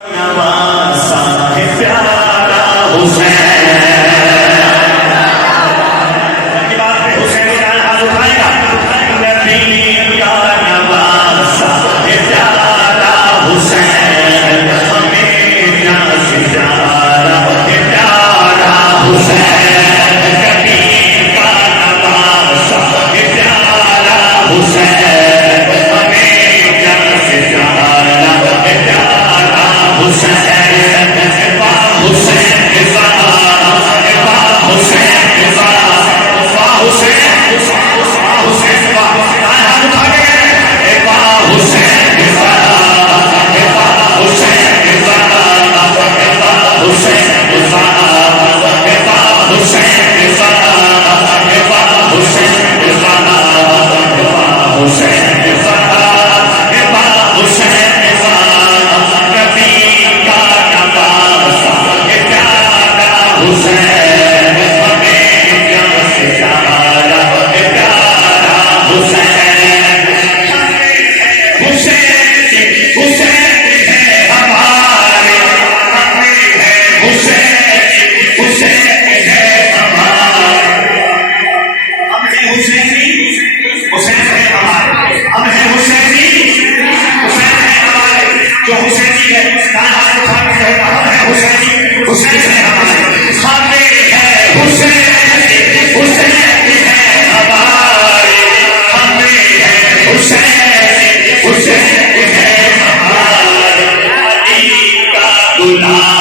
नवासा है प्यारा हुसैन की बात पे हुसैन का हाथ उठाएगा। नबी का नवासा है प्यारा हुसैन, हमें से प्यारा है प्यारा हुसैन। नबी का नवासा है प्यारा हुसैन, Allah